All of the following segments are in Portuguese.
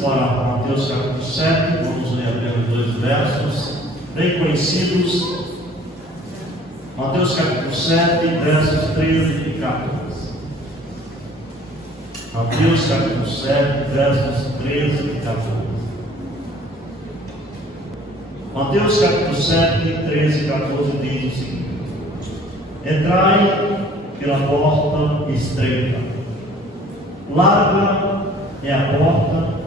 para Mateus capítulo 7, vamos ler apenas 2 versos, bem conhecidos. Mateus capítulo 7, versos 13 e 14. Mateus capítulo 7, versos 13 e 14. Mateus capítulo 7, 13 e 14 diz o seguinte: entrai pela porta estreita, larga é a porta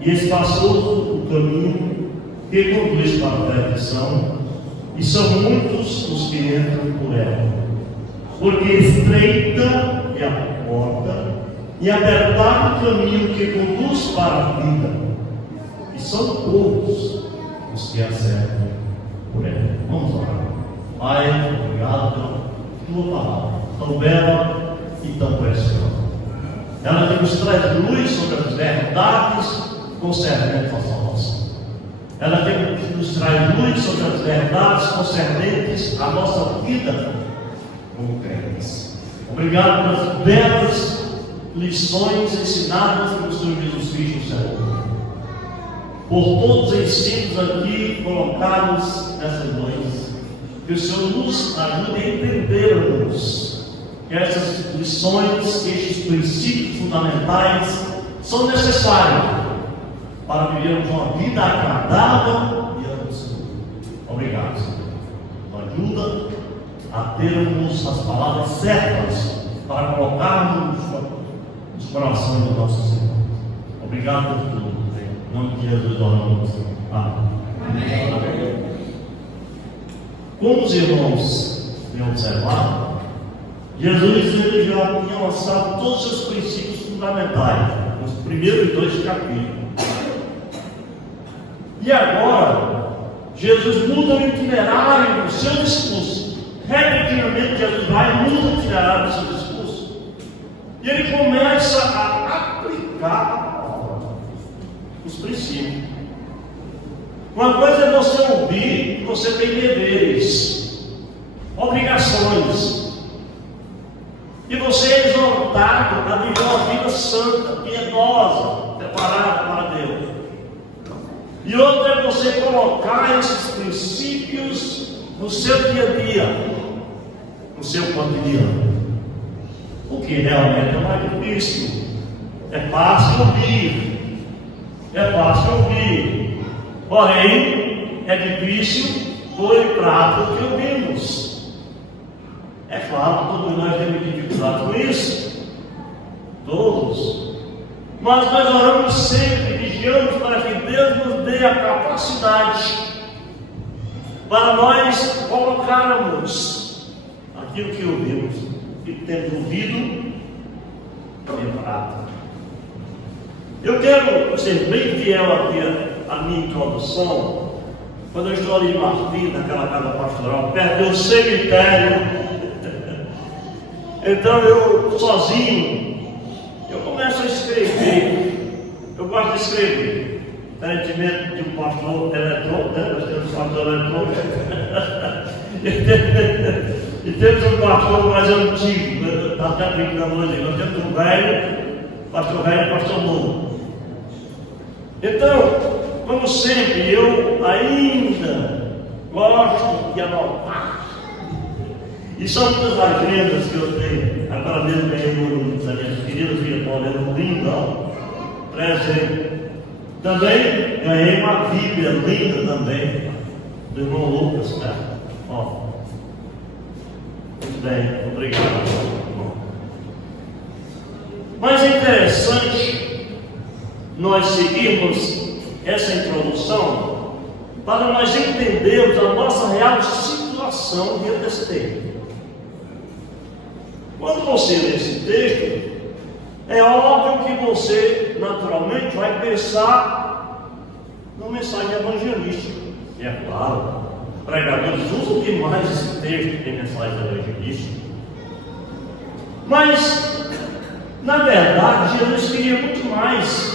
e espaçoso o caminho que conduz para a perdição, e são muitos os que entram por ela. Porque estreita é a porta e apertado o caminho que conduz para a vida, e são poucos os que acertam por ela. Vamos orar. Pai, obrigado pela tua palavra, tão bela e tão preciosa. Ela que nos traz luz sobre as verdades concernentes à salvação. Ela que nos traz luz sobre as verdades concernentes à nossa vida como crentes. Obrigado pelas belas lições ensinadas pelo Senhor Jesus Cristo, Senhor. Por todos os ensinos aqui colocados nessas noites. Que o Senhor nos ajude a entendermos que essas lições, que estes princípios fundamentais são necessários para vivermos uma vida agradável e do Senhor. Obrigado, Senhor. Nos ajuda a termos as palavras certas para colocarmos nos corações do nosso Senhor. Obrigado por tudo. Em nome de Jesus oramos. Amém. Amém. Como os irmãos têm observado, Jesus ele já tinha lançado todos os princípios fundamentais nos primeiros 2 capítulos. E agora, Jesus muda o itinerário do seu discurso. Repetidamente, Jesus vai e muda o itinerário do seu discurso. E ele começa a aplicar os princípios. Uma coisa é você ouvir que você tem deveres, obrigações, e você é exortado a viver uma vida santa, piedosa, preparada para Deus. E outra é você colocar esses princípios no seu dia a dia, no seu cotidiano. O que realmente é mais difícil. É fácil ouvir, porém é difícil pôr em prática o que ouvimos. É claro, todos nós temos dificuldade com isso, todos. Mas nós oramos sempre, vigiamos para que Deus nos dê a capacidade para nós colocarmos aquilo que ouvimos e temos ouvido em prática. Eu quero ser bem fiel aqui à minha introdução. Quando eu estou ali em Martim, naquela casa pastoral, perto do cemitério, então eu sozinho, eu começo a escrever. Eu gosto de escrever. Diferentemente de um pastor eletrônico, né? Nós temos um pastor eletrônico. E temos um pastor mais antigo, está até brincando hoje. Nós temos um velho, pastor velho e pastor novo. Então, como sempre, eu ainda gosto de anotar. E são muitas agendas que eu tenho. Agora mesmo ganhei um das minhas queridas virtuais, um lindo presente. Também ganhei uma Bíblia linda também, do irmão Lucas, né? Ó. Muito bem, obrigado, irmão. Mas é interessante nós seguirmos essa introdução para nós entendermos a nossa real situação diante desse texto. Quando você lê esse texto, é óbvio que você naturalmente vai pensar numa mensagem evangelística. E é claro, os pregadores usam demais esse texto de mensagem evangelística. Mas, na verdade, Jesus queria muito mais.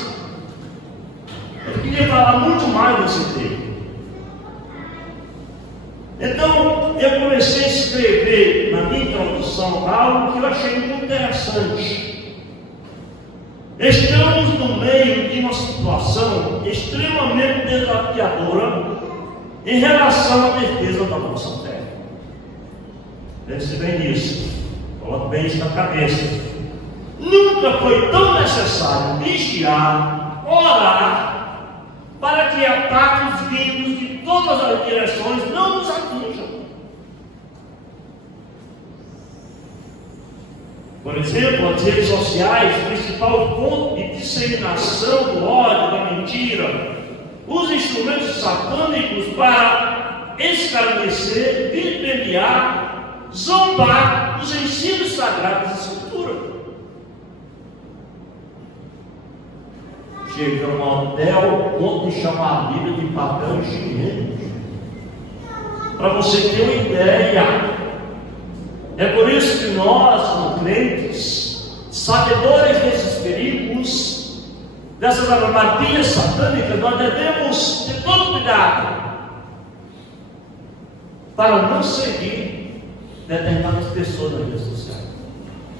Ele queria falar muito mais desse texto. Então, eu comecei a escrever na minha introdução algo que eu achei muito interessante. Estamos no meio de em uma situação extremamente desafiadora em relação à defesa da nossa fé. Pense bem nisso, coloque bem isso na cabeça. Nunca foi tão necessário vigiar, orar, para que ataques vindos de todas as direções não nos atinjam. Por exemplo, as redes sociais, principal fonte de disseminação do ódio, da mentira, os instrumentos satânicos para escarnecer, vilipendiar, zombar dos ensinos sagrados da Escritura. Chegamos até o ponto de chamar a Bíblia de papel higiênico. Para você ter uma ideia. É por isso que nós, como crentes, sabedores desses perigos, dessas armadilhas satânicas, nós devemos ter todo cuidado para não seguir determinadas pessoas nas redes sociais.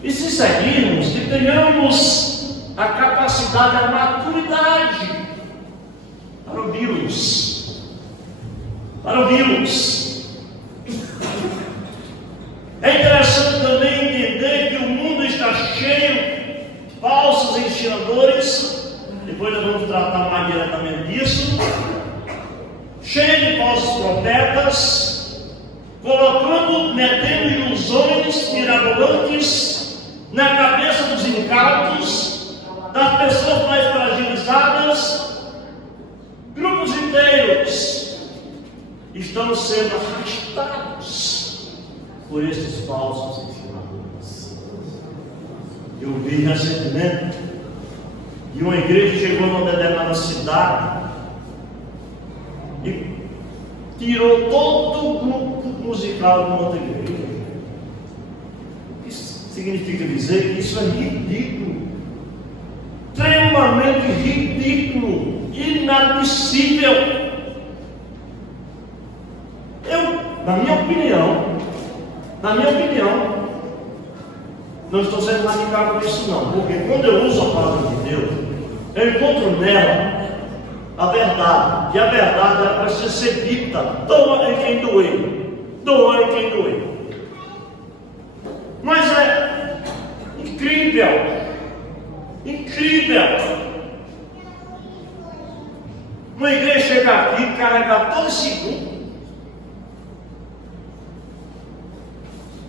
E se seguirmos, que tenhamos a capacidade, a maturidade para ouvi-los. Para ouvi-los. É interessante também entender que o mundo está cheio de falsos ensinadores. Depois nós vamos tratar mais diretamente disso. Cheio de falsos profetas, metendo ilusões mirabolantes na cabeça dos incautos, das pessoas mais fragilizadas. Grupos inteiros estão sendo arrastados por esses falsos ensinadores. Eu vi recentemente de uma igreja que chegou numa determinada cidade e tirou todo o grupo musical de uma outra igreja. O que significa dizer que isso é ridículo, extremamente ridículo, inadmissível. Na minha opinião, não estou sendo radical com isso não, porque quando eu uso a palavra de Deus, eu encontro nela a verdade, e a verdade ela precisa ser dita, doa em quem doer. Mas é incrível, uma igreja chegar aqui e carregar todo esse grupo.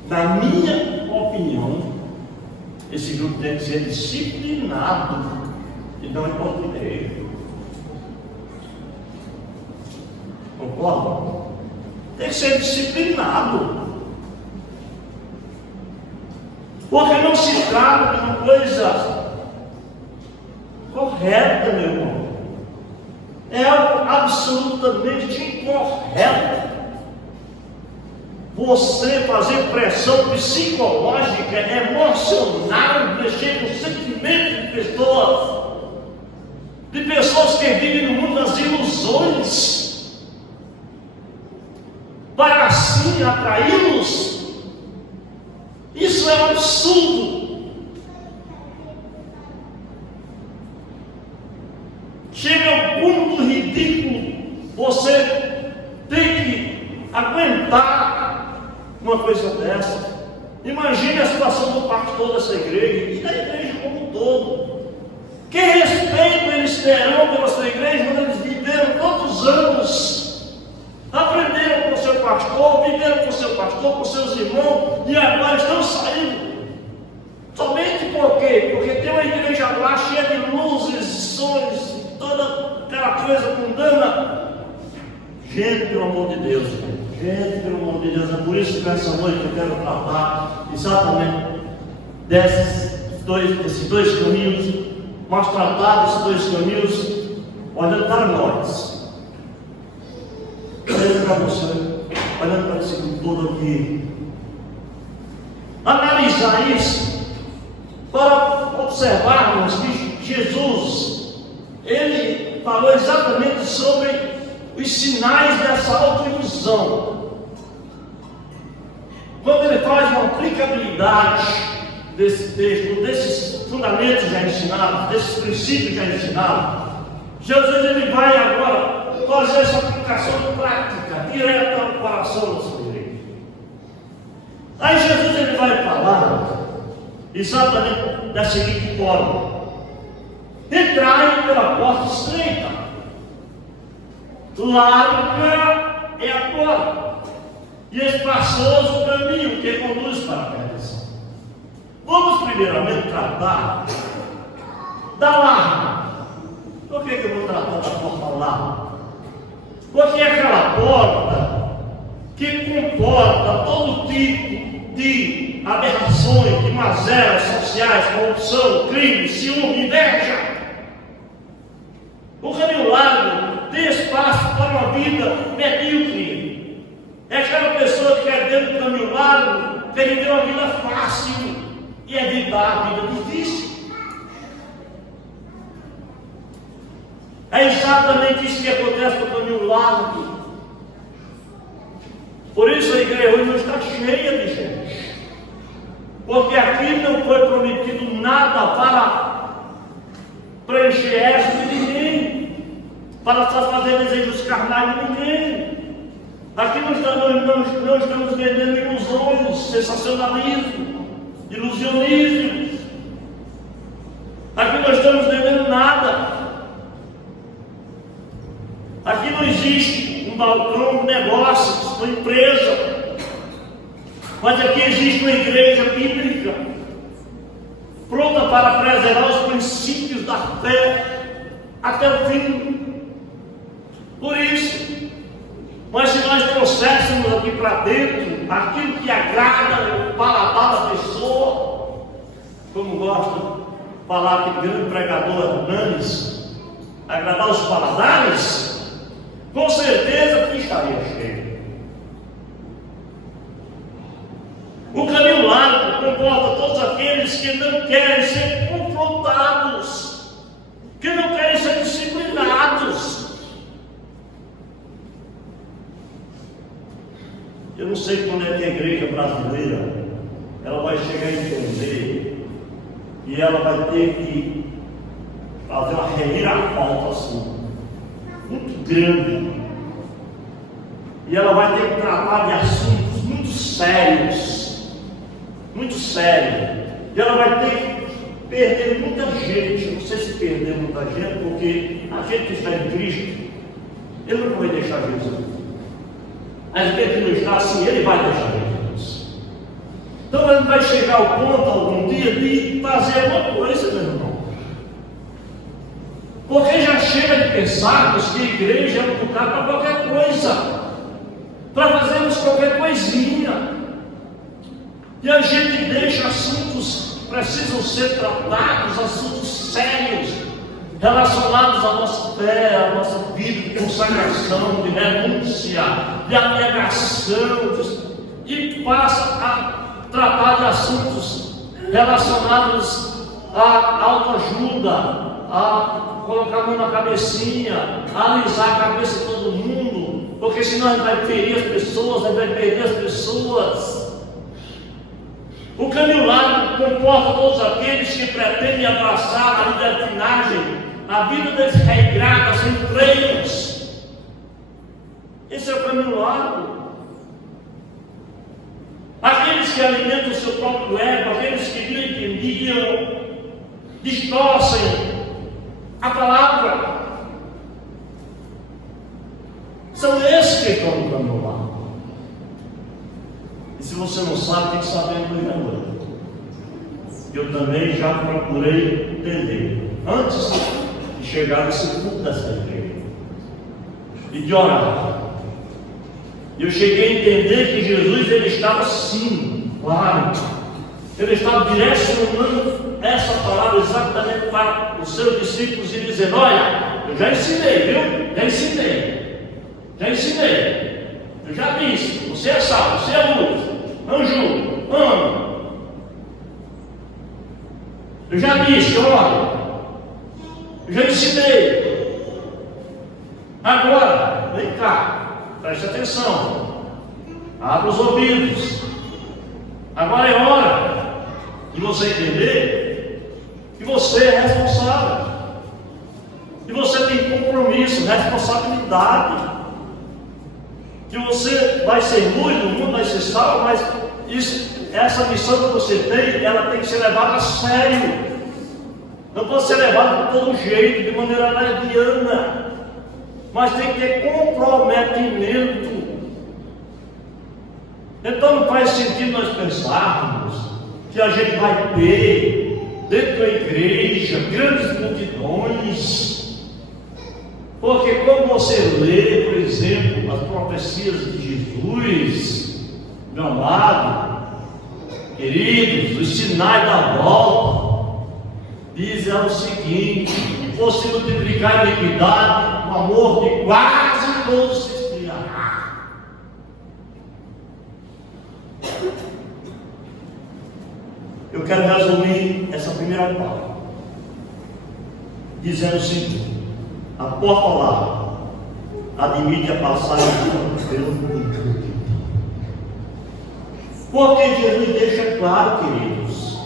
Na minha opinião, esse grupo tem que ser disciplinado e não é outra igreja. Concorda? Tem que ser disciplinado. Porque não se trata de uma coisa correta, meu irmão. É algo absolutamente incorreto. Você fazer pressão psicológica, emocional, mexer com o sentimento de pessoas que vivem no mundo das ilusões, para assim atraí-los. Isso é um absurdo. Chega ao ponto ridículo. Você tem que aguentar uma coisa dessa. Imagine a situação do pastor dessa igreja e da igreja como um todo. Que respeito eles terão pela sua igreja quando eles viveram tantos anos, aprenderam com o seu pastor, viveram com o seu pastor, com seus irmãos, e agora estão saindo. Somente por quê? Porque tem uma igreja lá cheia de luzes, sons, toda aquela coisa mundana. Gente, pelo amor de Deus, gente, pelo amor de Deus, é por isso que nessa noite eu quero tratar exatamente desses dois caminhos, mas tratar desses dois caminhos olhando para nós, olhando para você, olhando para esse grupo todo aqui. Analisar isso para observarmos que Jesus, ele falou exatamente sobre os sinais dessa autoilusão. Quando ele faz uma aplicabilidade desse texto, desses fundamentos já ensinados, desses princípios já ensinados, Jesus ele vai agora fazer essa aplicação prática, direta ao coração da sua igreja. Aí Jesus ele vai falar exatamente da seguinte forma: entrai pela porta estreita, larga é a porta, e espaçoso o caminho que conduz para a perdição. Vamos primeiramente tratar da larga. Por que eu vou tratar da porta larga? Porque é aquela porta que comporta todo tipo de aberrações, de mazelas sociais, corrupção, crime, ciúme, inveja. O caminho largo tem espaço para uma vida medíocre. É aquela pessoa que quer dentro do caminho largo, quer viver uma vida fácil e evitar a vida difícil. É exatamente isso que acontece no caminho largo. Por isso a igreja hoje não está cheia de gente. Porque aqui não foi prometido nada para preencher essa de ninguém, para satisfazer desejos carnais de ninguém. Aqui não estamos vendendo ilusões, sensacionalismo, ilusionismo. Aqui não estamos vendendo nada. Aqui não existe um balcão, um negócio, uma empresa. Mas aqui existe uma igreja bíblica, pronta para preservar os princípios da fé até o fim. Por isso, mas se nós trouxéssemos aqui para dentro aquilo que agrada o paladar da pessoa, como gosta de falar aquele grande pregador Hernandes, agradar os paladares, com certeza que estaria cheio. O caminho largo comporta todos aqueles que não querem ser confrontados, que não querem ser disciplinados. Eu não sei quando é que a igreja brasileira ela vai chegar a entender e ela vai ter que fazer uma reviravolta assim, muito grande, e ela vai ter que tratar de assuntos muito sérios, e ela vai ter que perder muita gente. Não sei se perder muita gente, porque a gente que está em Cristo, ele não vai deixar Jesus, mas quem que não está assim, ele vai deixar Jesus. Então ele vai chegar ao ponto algum dia de fazer uma coisa, meu irmão. Porque já chega de pensarmos que a igreja é um lugar para qualquer coisa, para fazermos qualquer coisinha, e a gente deixa assuntos que precisam ser tratados, assuntos sérios, relacionados à nossa fé, à nossa vida de consagração, de renúncia, de abnegação, e passa a tratar de assuntos relacionados à autoajuda, a colocar a mão na cabecinha, a alisar a cabeça de todo mundo, porque senão ele vai ferir as pessoas, ele vai perder as pessoas. O caminho largo comporta todos aqueles que pretendem abraçar a libertinagem, a vida desregrada, sem freios. Esse é o caminho largo. Aqueles que alimentam o seu próprio ego, aqueles que não entendiam, distorcem a palavra, são esses que estão no caminho largo. E se você não sabe, tem que saber agora. Eu também já procurei entender, antes de chegar nesse culto dessa igreja, e de orar. Eu cheguei a entender que Jesus ele estava sim, claro, ele estava direcionando essa palavra exatamente para os seus discípulos e dizendo: olha, eu já ensinei, viu? Já ensinei, eu já disse, você é salvo, você é luz, anjo, amo. Eu já disse, olha, eu já ensinei. Agora, vem cá, preste atenção, abra os ouvidos. Agora é hora E você entender que você é responsável. Que você tem compromisso, responsabilidade. Que você vai ser luz no mundo, vai ser sal, mas essa missão que você tem, ela tem que ser levada a sério. Não pode ser levada de todo jeito, de maneira leviana. Mas tem que ter comprometimento. Então não faz sentido nós pensarmos que a gente vai ter dentro da igreja grandes multidões. Porque quando você lê, por exemplo, as profecias de Jesus, meu amado, queridos, os sinais da volta, dizem o seguinte: se fosse multiplicar a iniquidade, o amor de quase todos se esfriará. Eu quero resumir essa primeira parte, dizendo o seguinte: a porta lá admite a passagem pelo mundo. Porque Jesus deixa claro, queridos,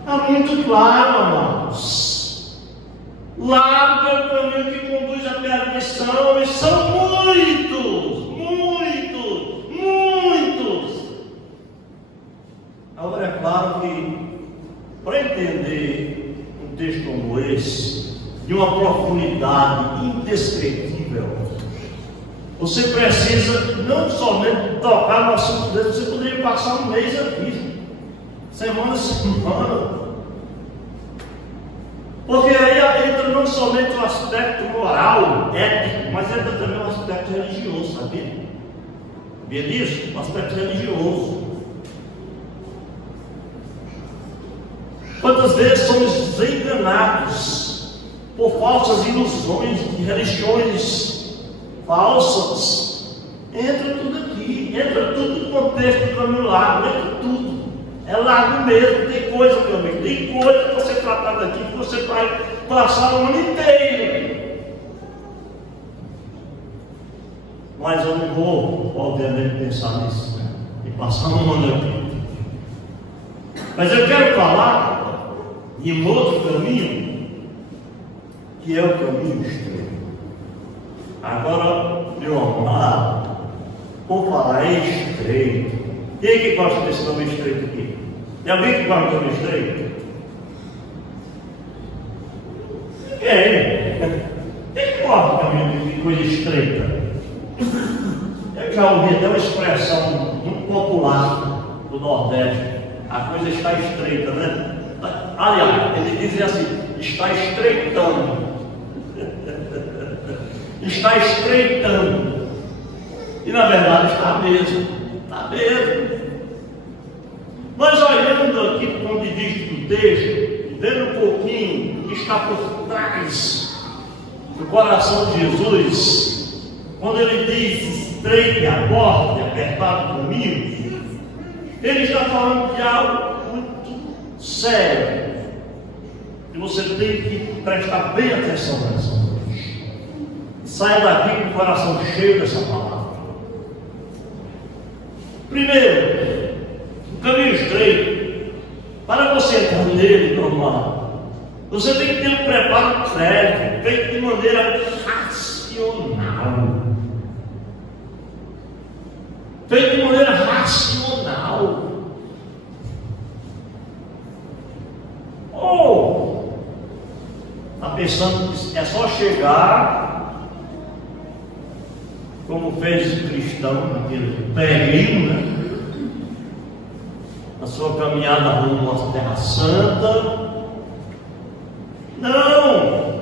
está muito claro, amados. Larga o caminho que conduz à perdição, e são muitos. Agora é claro que, para entender um texto como esse, de uma profundidade indescritível, você precisa não somente tocar no assunto dele, você poderia passar um mês aqui, semana a semana, porque aí entra não somente o aspecto moral, ético, mas entra também o aspecto religioso, sabia? Sabia disso? O aspecto religioso. Quantas vezes somos enganados por falsas ilusões de religiões falsas? Entra tudo aqui, entra tudo no contexto do caminho largo, entra tudo. É largo mesmo, tem coisa, meu amigo, tem coisa que você tratar daqui que você vai passar o ano inteiro. Mas eu não vou, obviamente, pensar nisso, né? E passar um ano aqui. Mas eu quero falar de um outro caminho, que é o caminho estreito. Agora, meu amado, por falar em estreito, quem é que gosta desse caminho estreito aqui? Tem alguém que gosta do caminho estreito? Quem que gosta do caminho de coisa estreita? Eu já ouvi até uma expressão muito popular do Nordeste: a coisa está estreita, né? Aliás, ele dizia assim: está estreitando. Está estreitando. E na verdade está mesmo. Está mesmo. Mas olhando aqui do ponto de vista do texto, e vendo um pouquinho o que está por trás do coração de Jesus, quando ele diz estreite a porta e apertado o caminho, ele está falando de algo muito sério. E você tem que prestar bem atenção nessa noite. Saia daqui com o coração cheio dessa palavra. Primeiro, o caminho estreito, para você entrar nele, normal, você tem que ter um preparo prévio, feito de maneira racional. Feito de maneira racional. Ou está pensando que é só chegar, como fez o cristão naquele peregrino, né? Na sua caminhada rumo à Terra Santa. Não!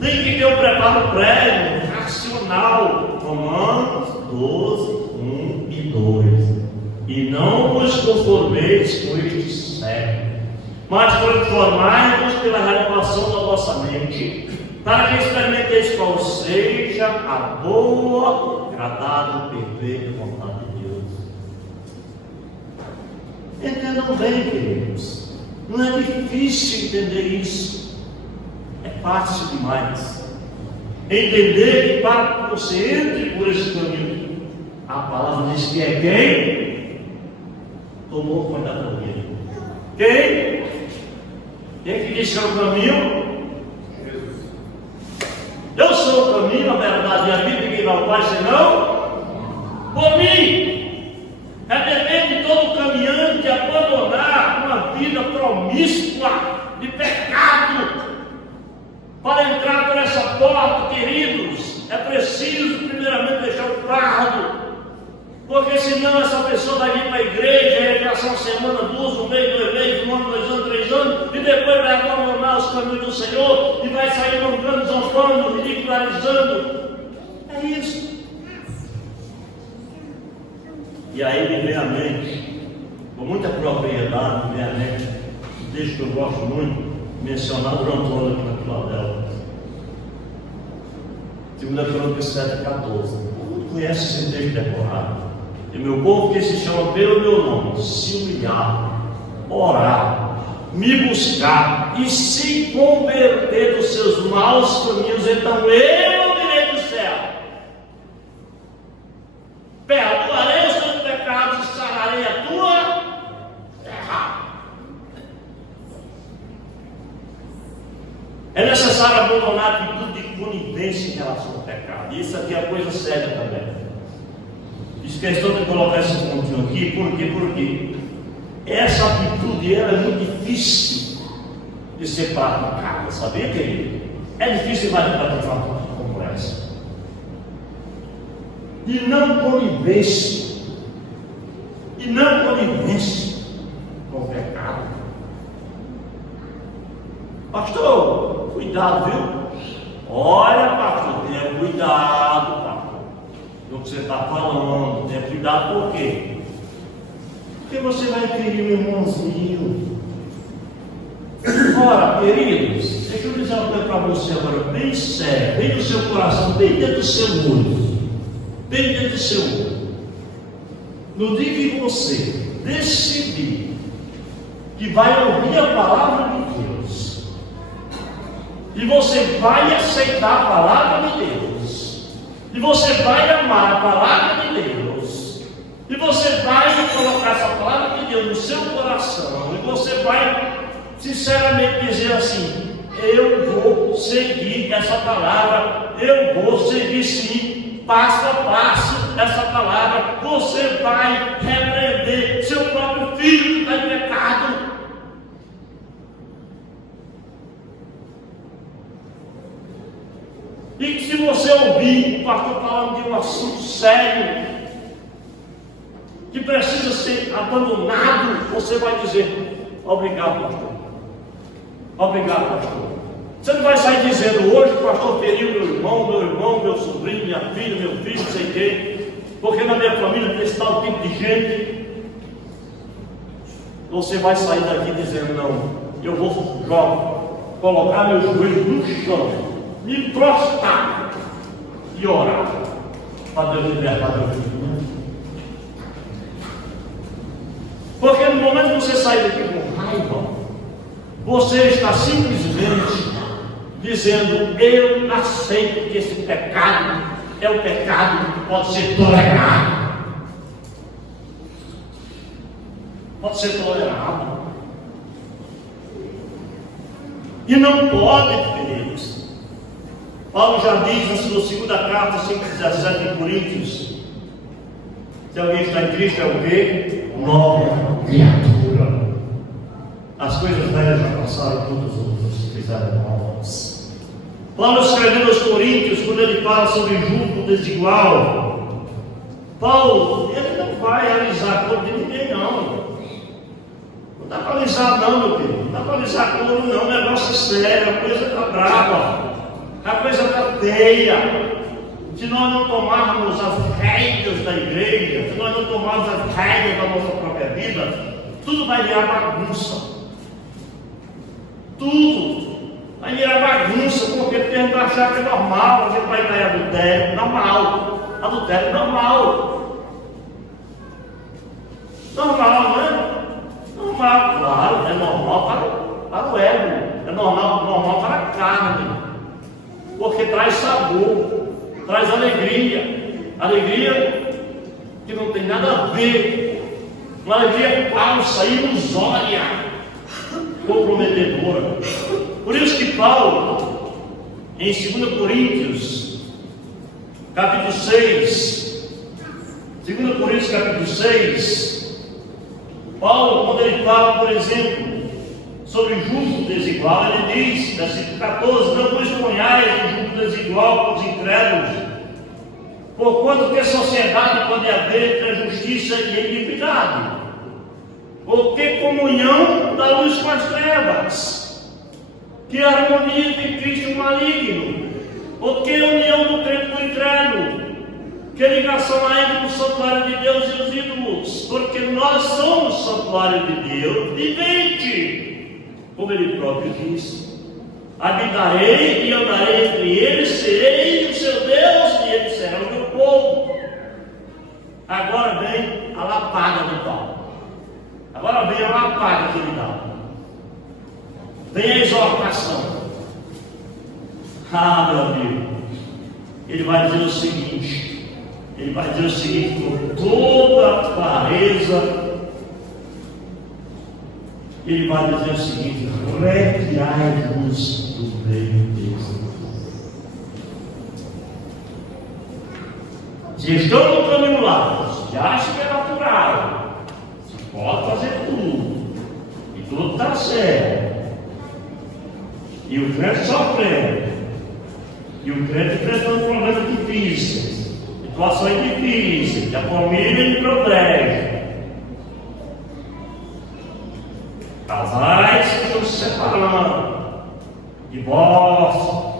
Tem que ter um preparo prévio, racional. Romanos 12, 1 e 2. E não vos conformeis com este século, mas transformai-vos pela renovação da vossa mente, para que experimenteis qual seja a boa, agradável e perfeita vontade de Deus. Entendam bem, queridos, não é difícil entender isso, é fácil demais. Entender que para que você entre por esse caminho, a palavra diz que é quem tomou conta da vida. Quem? Quem que disse que é o caminho? Eu sou o caminho, a verdade e a vida, ninguém vai ao Pai senão por mim. Depende de todo caminhante abandonar uma vida promíscua de pecado para entrar por essa porta, queridos. É preciso primeiramente deixar o fardo, porque senão essa pessoa vai vir para a igreja, recreação semana, 2, 1 mês, 2 meses, 1 ano, 2 anos, 3 anos, e depois vai abandonar os caminhos do Senhor e vai sair mancando, zombando, ridicularizando. É isso. E aí me vem à mente, com muita propriedade, me vem à mente, desde que eu gosto muito, mencionar o Antônio aqui na Filadélfia. 2 Crônicas 7,14. Todo mundo conhece esse texto decorado. E meu povo que se chama pelo meu nome, se humilhar, orar, me buscar e se converter dos seus maus caminhos, então eu direi do céu, perdoarei os teus pecados e sararei a tua terra. É necessário abandonar a atitude de conivência em relação ao pecado. Isso aqui é coisa séria também. Fiz questão de colocar esse pontinho aqui, por quê? Porque essa atitude ela é muito difícil de ser praticada, sabia, querido? É difícil mais praticar uma coisa como essa. E não conivência. E não conivência com o pecado. Pastor, cuidado, viu? Olha, pastor, tenha cuidado, pastor. Do que você está falando, tenha cuidado, por quê? Porque você vai ferir o irmãozinho. Ora, queridos, deixa eu dizer uma coisa para você agora, bem sério, bem no seu coração, bem dentro do seu olho. Bem dentro do seu olho. No dia que você decidir que vai ouvir a palavra de Deus, e você vai aceitar a palavra de Deus, e você vai amar a palavra de Deus, e você vai colocar essa palavra de Deus no seu coração, e você vai sinceramente dizer assim: eu vou seguir essa palavra, eu vou seguir sim, passo a passo essa palavra. Você vai repreender seu próprio filho que está em pecado. E que se você ouvir o pastor falando de um assunto sério, que precisa ser abandonado, você vai dizer: obrigado, pastor. Obrigado, pastor. Você não vai sair dizendo: hoje o pastor feriu meu irmão, meu sobrinho, minha filha, meu filho, não sei quem, porque na minha família tem esse tal tipo de gente. Você vai sair daqui dizendo: não, eu vou colocar meus joelhos no chão, me prostrar e orar para Deus libertar meu filho. Porque no momento que você sair daqui com raiva, você está simplesmente dizendo: eu aceito que esse pecado é um pecado que pode ser tolerado. Pode ser tolerado. E não pode, queridos. Paulo já diz na sua segunda carta, 5,17 de Coríntios: se alguém está em Cristo, é o quê? Nova criatura. As coisas velhas já passaram, todas as outras se fizeram novas. Paulo escrevendo aos Coríntios, quando ele fala sobre julgo desigual, Paulo, ele não vai alisar a cor de ninguém, não. Não dá para alisar, não, meu filho. Não dá para alisar a cor, não. O negócio é sério, a coisa está brava, a coisa está feia. Se nós não tomarmos as rédeas da igreja, se nós não tomarmos as rédeas da nossa própria vida, tudo vai virar bagunça. Tudo vai virar bagunça, porque tem gente que achar que é normal, a gente vai cair adultério, normal. Adultério normal. Normal, né? Normal, claro, é normal para o ego, é normal para a carne, porque traz sabor, traz alegria que não tem nada a ver, uma alegria falsa, ilusória, comprometedora. Por isso que Paulo, em 2 Coríntios, capítulo 6, 2 Coríntios, capítulo 6, Paulo, quando ele fala, por exemplo, sobre justo desigual, ele diz, versículo 14: não vos ponhais em justo desigual com os incrédulos, porquanto que sociedade pode haver entre a justiça e a iniquidade? Porque comunhão da luz com as trevas? Que harmonia de Cristo o maligno? Porque união do crente com o incrédulo? Que ligação há entre o santuário de Deus e os ídolos? Porque nós somos santuário de Deus vivente, como ele próprio disse: habitarei e andarei entre eles, serei o seu Deus e eles serão o meu povo. Agora vem a lapada do Paulo. Agora vem a lapada que ele dá. Vem a exortação. Meu amigo, ele vai dizer o seguinte: com toda clareza, ele vai dizer o seguinte: retirai-vos do meio deles. Se estão no caminho lá, se acha que é natural, se pode fazer tudo, e tudo está certo, e o crente sofrendo, e o crente enfrentando problemas difíceis, situações difíceis, que a família lhe protege, casais que estão se separando, divórcio,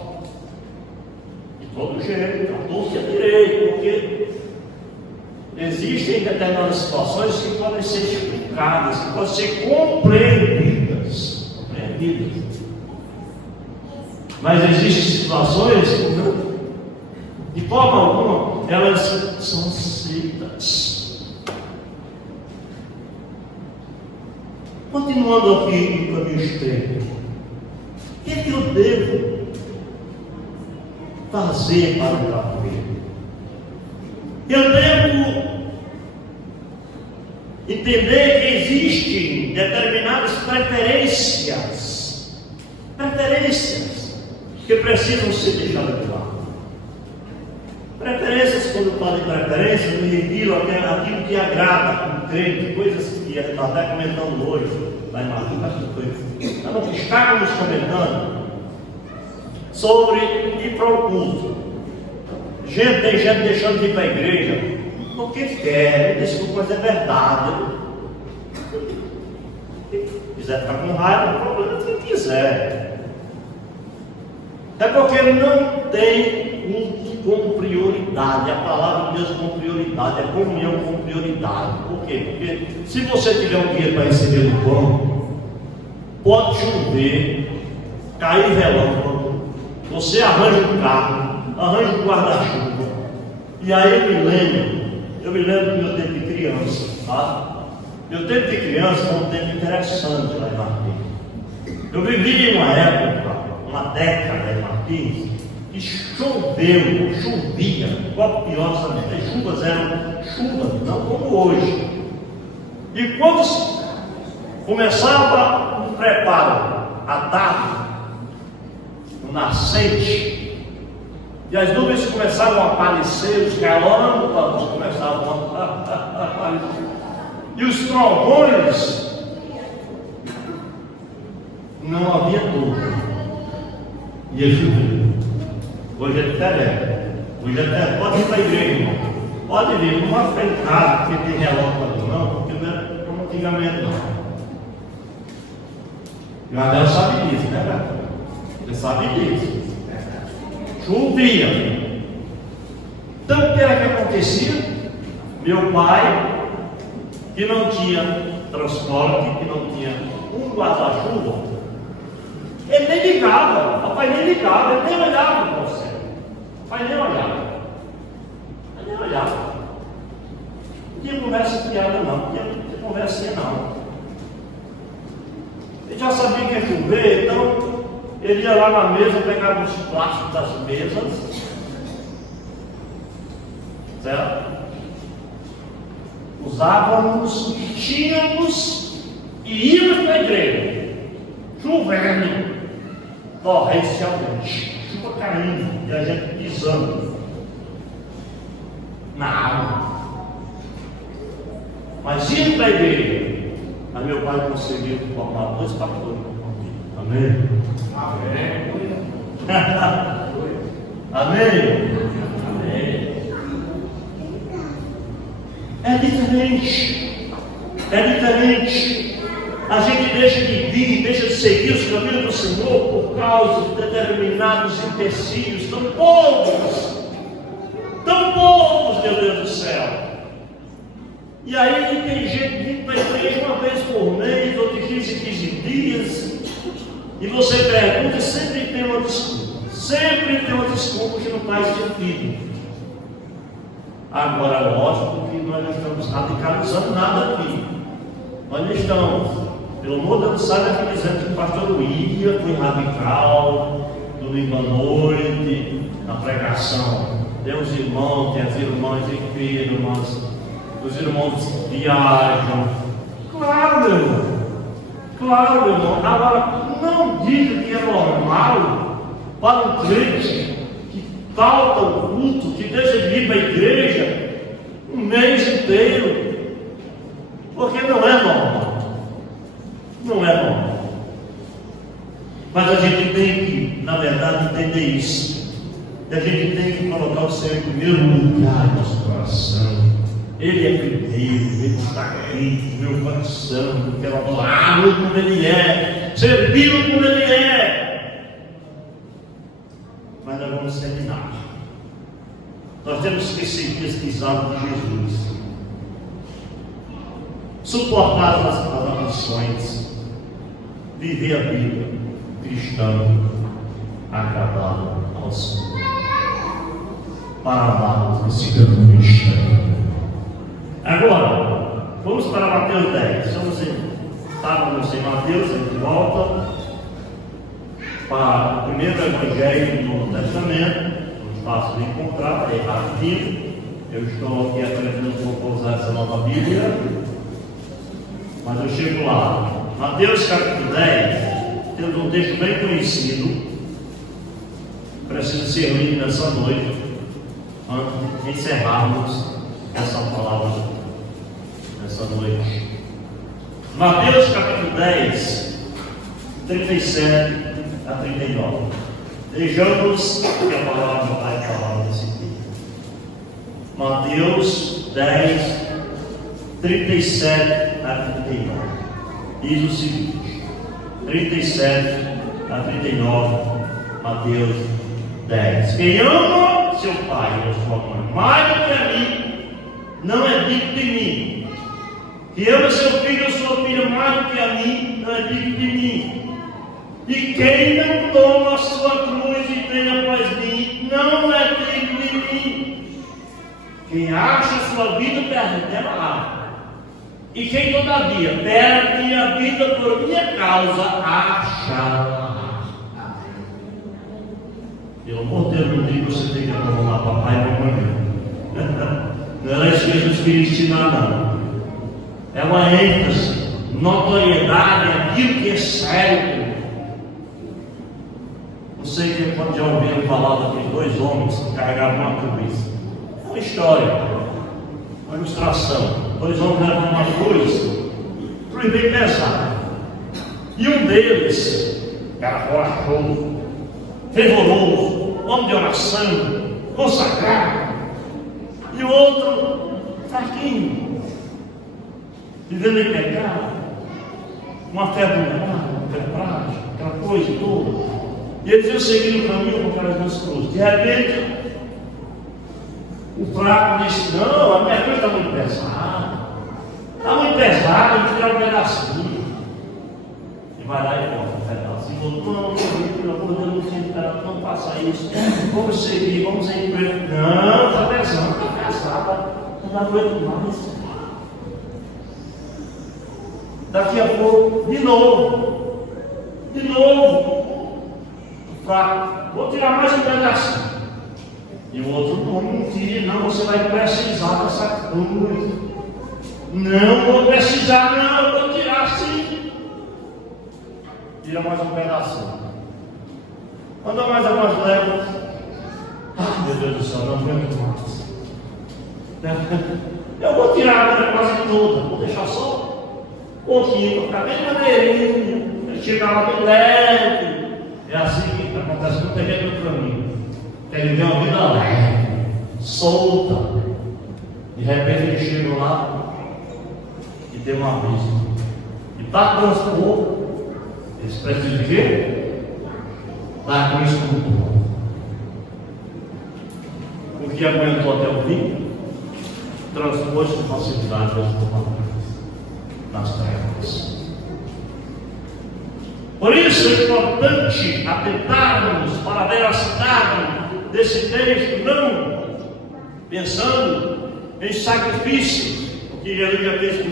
de todo jeito, a torce direito, porque existem determinadas situações que podem ser explicadas, que podem ser compreendidas. Mas existem situações que, de forma alguma, elas são aceitas. Continuando aqui no caminho estreito, o que é que eu devo fazer para entrar com ele? Eu devo entender que existem determinadas preferências que precisam ser deixadas de lado. Preferências, quando eu falo de preferência, eu me refiro àquilo que agrada o crente, coisas que ele está até comentando hoje, lá em Mateus. Nós estávamos comentando sobre ir para o culto. Tem gente deixando de ir para a igreja porque quer, desculpa, mas é verdade. Se quiser ficar com raiva, o problema é quem quiser. É porque não tem culto com prioridade. A palavra de Deus com prioridade, a comunhão com prioridade. Por quê? Porque se você tiver um dinheiro para receber o pão, pode chover, cair relâmpago, você arranja um carro, arranja um guarda-chuva. E aí eu me lembro do meu tempo de criança, tá? Meu tempo de criança foi um tempo interessante lá em Martins. Eu vivi em uma época, uma década em Martins, que chovia, copiosamente. As chuvas eram chuvas, não como hoje. E quando começava o preparo, a tarde, o nascente, e as nuvens começavam a aparecer, os relâmpagos começavam a aparecer, e os trovões, não havia dúvida, ia chover. Hoje é diferente. Hoje até pode ir para a igreja, irmão. Pode vir, não vai ficar em casa porque tem relâmpago, não, porque não era como antigamente, não. E o Adel sabe disso, né, cara? Ele sabe disso. Chovia. Então o que era que acontecia? Meu pai, que não tinha transporte, que não tinha um guarda-chuva, ele nem ligava, papai nem ligava, ele nem olhava para você. Papai nem olhava. Ele nem olhava. Não tinha conversa fiada não, não tinha conversinha não. Ele já sabia que ia chover, então ele ia lá na mesa, pegava os plásticos das mesas, certo? Usávamos, tínhamos e íamos para a igreja. chovendo, torrencialmente, chuva caindo, e a gente pisando na água. Mas indo para a igreja, aí meu pai conseguiu formar 2 pastores comigo. Amém? Amém. Amém? Amém. É diferente. É diferente. A gente deixa de vir, deixa de seguir os caminhos do Senhor por causa de determinados empecilhos tão poucos, meu Deus do céu. E aí tem gente vindo para a igreja uma vez por mês, ou de 15 em 15 dias, e você pergunta, sempre tem uma desculpa. Sempre tem uma desculpa que não faz sentido. Agora, lógico que nós não estamos radicalizando nada aqui. Nós não estamos, pelo amor de Deus, sai daqui dizendo que o pastor William foi radical, domingo à noite, na pregação. Tem os irmãos, tem as irmãs enfermas, os irmãos viajam. Claro, meu irmão. Claro, meu irmão. Agora, não diga que é normal para um crente que falta o culto, que deixa de ir para a igreja um mês inteiro. Porque não é normal. Não é normal. Mas a gente tem que, na verdade, entender isso. E a gente tem que colocar o Senhor em primeiro lugar no nosso coração. Ele é primeiro, Ele está aqui no meu coração. Eu quero adorá-lo como Ele é, servi-lo como Ele é. Mas nós vamos terminar. Nós temos que ser pesquisados de Jesus, suportar as aflições, viver a vida cristã agradável ao Senhor, para amarmos esse caminho cristão. Agora, vamos para Mateus 10. Estávamos em Mateus, a gente volta para o primeiro evangelho do Novo Testamento. Fácil de encontrar, é rapidinho. Eu estou aqui aprendendo como usar essa nova Bíblia, mas eu chego lá. Mateus capítulo 10, temos um texto bem conhecido, precisa ser lido nessa noite, antes de encerrarmos essa palavra nessa noite. Mateus capítulo 10, 37 a 39. Vejamos o que a palavra vai falar nesse texto. Mateus 10, 37 a 39. Diz o seguinte: 37 a 39, Mateus 10. Quem ama seu pai ou sua mãe mais do que a mim, não é digno de mim. Quem ama seu filho ou sua filha mais do que a mim, não é digno de mim. E quem não toma a sua cruz e vem após mim, não é digno de mim. Quem acha a sua vida, perde-a. E quem todavia perde a vida por minha causa, acha. Pelo amor de Deus, não digo que você tem que abandonar papai e mamãe. Não era isso que Jesus queria ensinar, não. É uma ênfase, notoriedade, aquilo que é sério. Não sei quem pode já ouvir falar daqueles 2 homens que carregavam uma cruz. É uma história, uma ilustração. 2 homens levam uma cruz bem pesada. E um deles era corajoso, fervoroso, homem de oração, consagrado. E o outro, fraquinho, vivendo em pecado, uma fé vulnerável, uma fé frágil, aquela coisa toda. E eles iam seguir o caminho com aquelas 2 cruzes. De repente, o fraco disse: não, a minha cruz está muito pesada. Está muito pesada, eu vou tirar um pedacinho. E vai lá e corta um pedacinho. Não, pelo amor de Deus, não faça isso. Vamos seguir, vamos em frente. Não, está pesando, está pesada. Não aguento mais. Daqui a pouco, de novo. Fraco, vou tirar mais um pedacinho. E o outro: não tire, não, você vai precisar dessa cruz. Não vou precisar, não, eu vou tirar sim. tira mais um pedacinho. Quando mais algumas léguas, meu Deus do céu, não aguento mais. Eu vou tirar a água quase toda, vou deixar só um pouquinho, para ficar bem maneirinho, chegar lá bem leve. É assim que acontece com o terreno para mim. Quer viver uma vida leve, solta. De repente ele chega lá e tem uma vista. E para transpor, eles precisam de quê? Da cruz como porque aguentou até o fim, transpôs com facilidade nas trevas. Por isso é importante atentarmos para a veracidade desse texto, não pensando em sacrifício, porque Jesus já fez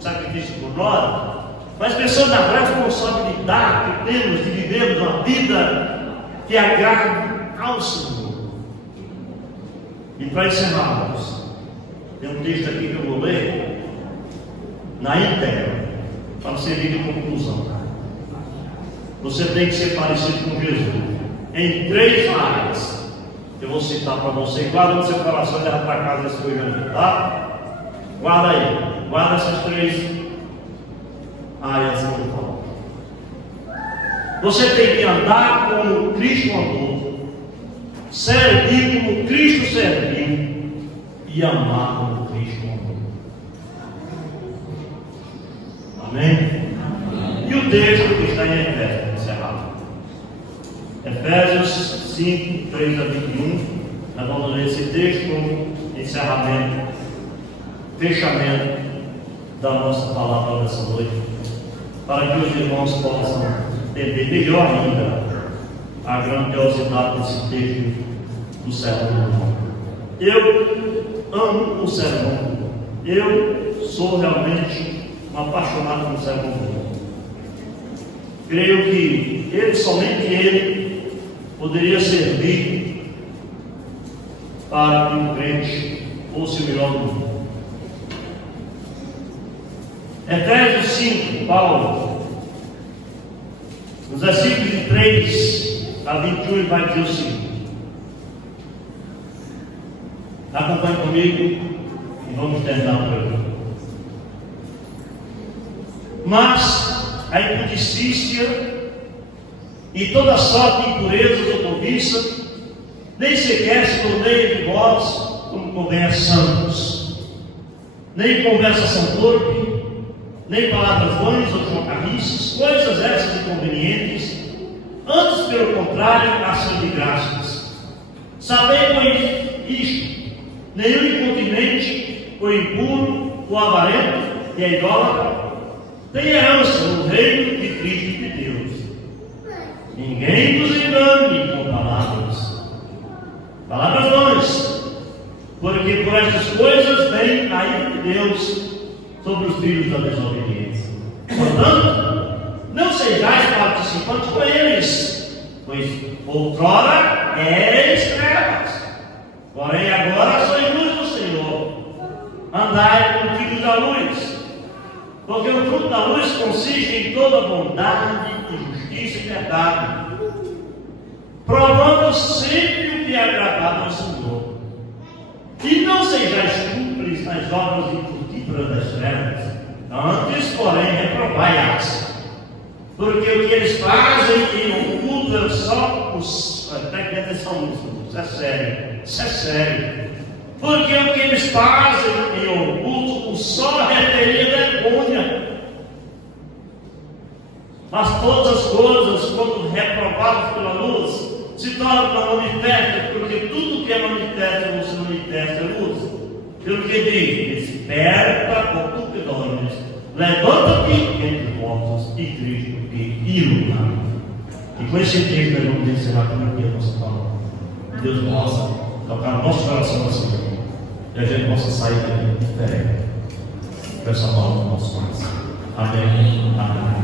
sacrifício por nós, mas pensando na responsabilidade que temos de vivermos uma vida que agrade ao Senhor. E para encerrarmos, tem um texto aqui que eu vou ler na íntegra, para servir de conclusão. Você tem que ser parecido com Jesus em 3 áreas. Eu vou citar para você. Guarda no seu coração e leva para casa esse projeto, tá? Guarda aí. Guarda essas 3 áreas que eu falo. Você tem que andar como Cristo andou, servir como Cristo serviu e amar como Cristo amou. Amém? E o texto que está em Efésios, encerrado. Efésios 5, 3 a 21. Nós vamos ler esse texto como encerramento, fechamento da nossa palavra dessa noite, para que os irmãos possam entender melhor ainda a grandiosidade desse texto do sermão do irmão. Eu amo o sermão. Eu sou realmente um apaixonado pelo sermão do irmão. Creio que ele, somente ele, poderia servir para que o crente fosse o melhor do mundo. Efésios 5, Paulo, nos versículos de 3 a 21, ele vai dizer o seguinte. Acompanhe comigo e vamos terminar por aqui. Mas a impudicícia e toda sorte de impurezas ou cobiça nem sequer se torneia de vós como convém a santos, nem conversação torpe, nem palavras vãs ou chocarrices, coisas essas inconvenientes, antes pelo contrário, ação de graças. Sabei, pois, isto: nenhum incontinente, ou impuro, ou avarento, e é idólatra, tem herança no reino de Cristo e de Deus. Ninguém vos engane com palavras vãs, porque por estas coisas vem a ira de Deus sobre os filhos da desobediência. Portanto, não sejais participantes com eles, pois outrora eres trevas, porém agora sois luz do Senhor. Andai como filhos da luz, porque o fruto da luz consiste em toda bondade, justiça e verdade, provando sempre o que é agradável ao Senhor. E não sejais cúmplices nas obras infrutíferas das trevas, antes, porém, reprovai-as, porque o que eles fazem em oculto é só os. Preste atenção nisso, isso é sério. Porque o que eles fazem em oculto só revelia vergonha. Mas todas as coisas, quando reprovadas pela luz, se tornam manifestas, porque tudo que é manifesto não se manifesta à luz. Pelo que diz: desperta, ó tu que dormes, levanta-te entre os mortos e Cristo te ilumina. E com esse texto nós vamos encerrar aqui a nossa palavra. Deus possa tocar no nosso coração assim, e a gente possa sair daqui diferente com essa palavra do nosso coração. Amém. Amém.